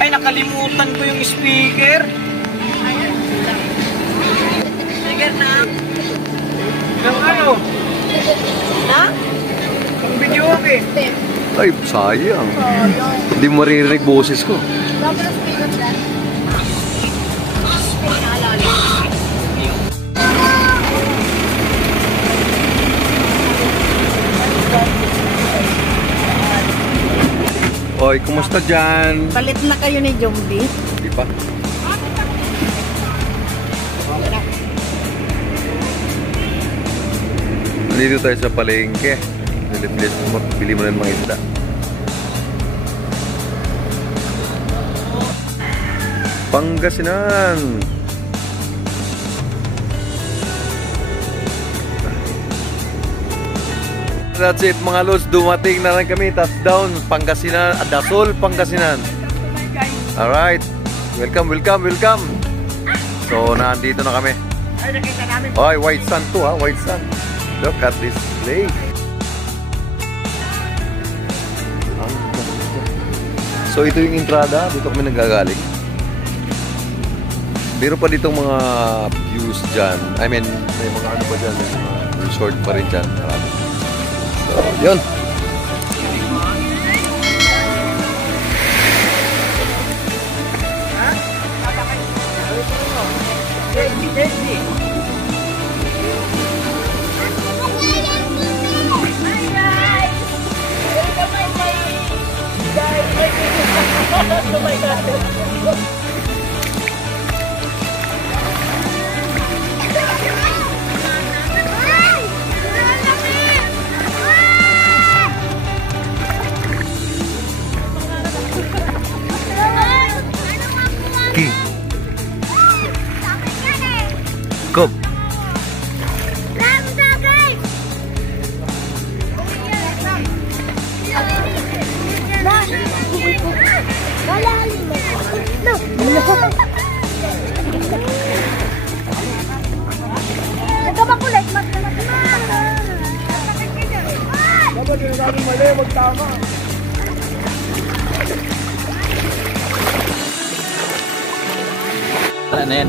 Ay, nakalimutan ko yung speaker. Speaker na? Ng ano? Ha? Ang video okay. Ay, sayang. Hindi mo maririnig boses ko. Oy, kumusta dyan? Palit na kayo ni Jombi. Di pa? Nandito tayo sa palengke. Bili mo na ng mga isda. Pangasinan! That's it mga lods, dumating na lang kami, touchdown, Pangasinan, Dasol, Pangasinan. Alright, welcome. So, nandito na kami. Ay, white sand to ha, white sand. Look at this place. So, ito yung entrada, dito kami nagagaling. Meron pa ditong mga views dyan. I mean, may mga ano pa dyan, may mga resort pa rin dyan. So, yun. Go. Nagkabakulit, magkamat na. Dapat yung sabi mali, magtama. Ano yan?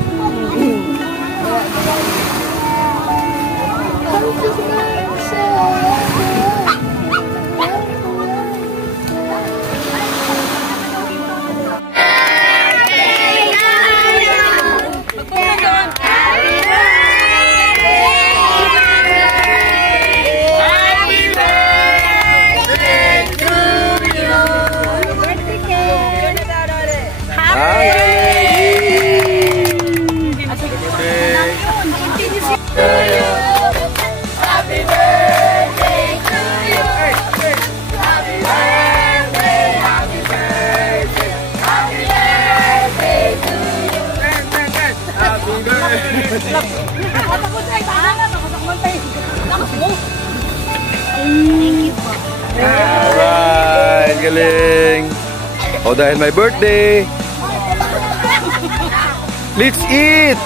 Alright, galing. Oh, dahil my birthday. Let's eat.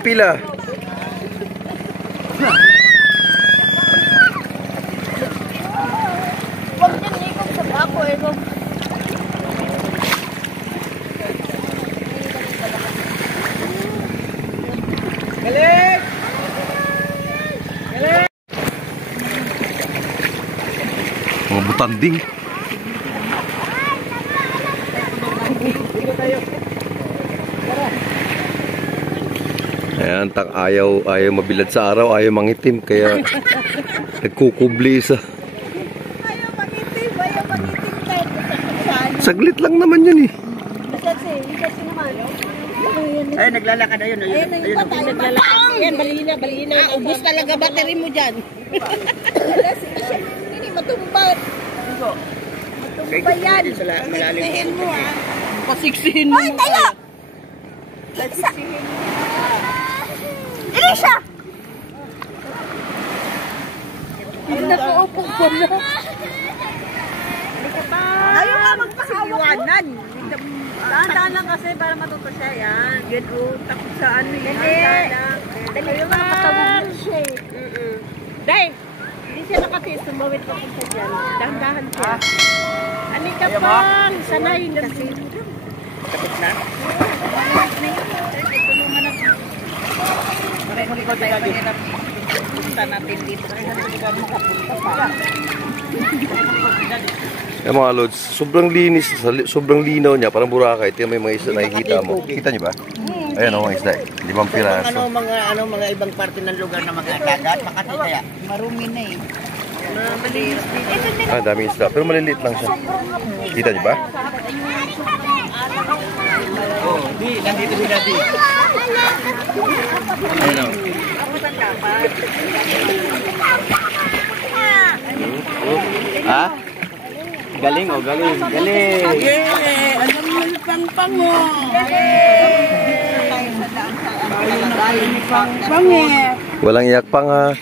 Pila. Huwag niyan ikong sa bako eh. Galing! Galing! Mga butanding. Ayan, ayaw mabilad sa araw, ayaw mangitim, kaya nagkukubli sa... Ayaw magitim kahit saan. Saglit lang naman yun eh. Kasi naman. Ay, naglalakad ayun. Ayun, naglalakad. Yan, balina. Ubus talaga battery mo dyan. Hindi matumbat. Matumba yan. Pasiksihin mo ha. Pasiksihin mo. Ay, tayo! Pasiksihin mo. Elisha! Nakaupo ko na. Ayaw ka magpakaliwanan. Dahan lang kasi para matuto siya yan. Yan o, takot sa ano yan. Dali ba? Dahil, hindi siya nakatiis. Tumawid pa kung siya dyan. Dahan-dahan siya. Ano ka pang? Sanay kasi. Takot na? Tulungan na. Muli ko tayo dito. Punta natin dito. Makapunta pa. Yung mga lods, sobrang linis, sobrang linaw niya, parang Boracay. Ito yung may mga isda nakikita mo. Kita niyo ba? Ayan o, mga isda. 5 piraso. Mga ibang parte ng lugar na mga dagat, Makati kaya. Marumi na eh. Malinis dito. Ah, dami isda. Pero maliliit lang siya. Kita niyo ba? Oh, di, nandito sila di. Ayun o. Ha? Galing o, galing. Galing. Yeah! Alam mo yung pang-pang mo! Pang-pang eh! Walang iyak pa nga.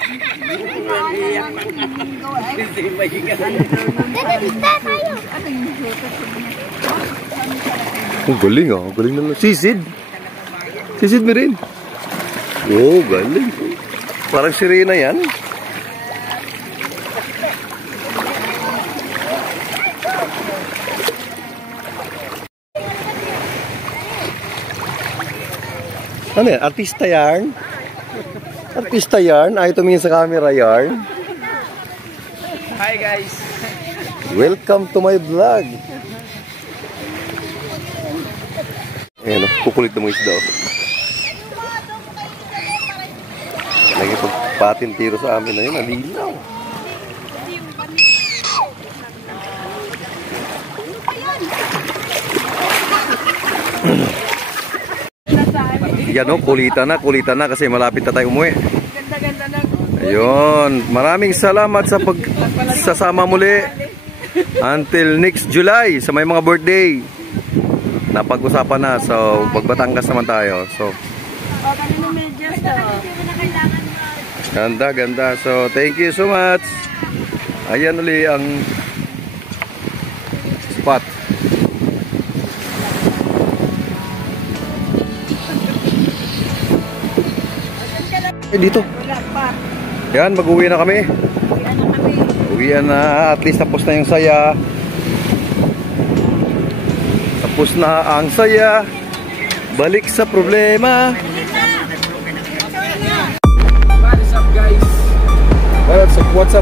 Oh, galing ah. Galing na lang. Sisid. Sisid mo rin. Oh, galing. Parang sirena yan. Ano yan? Artista yarn? Artista yarn? Ay, tumingin sa camera yarn. Hi guys. Welcome to my vlog. Ayan o, kukulit na mo isda o. Nagipagpatintiro sa amin na yun, nalinaw. Yan o, kulitan na kasi malapit na tayo umuwi. Ganda-ganda na. Ayun, maraming salamat sa pagsasama muli. Until next July sa may mga birthday. Napag-usapan na, so pagbatangas naman tayo. So ganda. So thank you so much. Ayan uli ang spot. Dito. Yan, mag-uwi na kami. Uwian na, at least tapos na yung saya. Tapos na ang saya. Balik sa problema. What's up guys? What's up?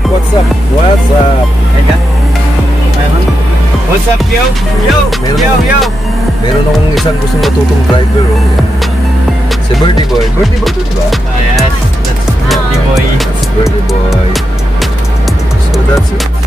What's up yo? Yo. Meron akong isang gustong matutong driver. Oh. Si Birdie Boy. Birdie Boy, diba? Yes, that's Birdie Boy. That's Birdie Boy. So that's it.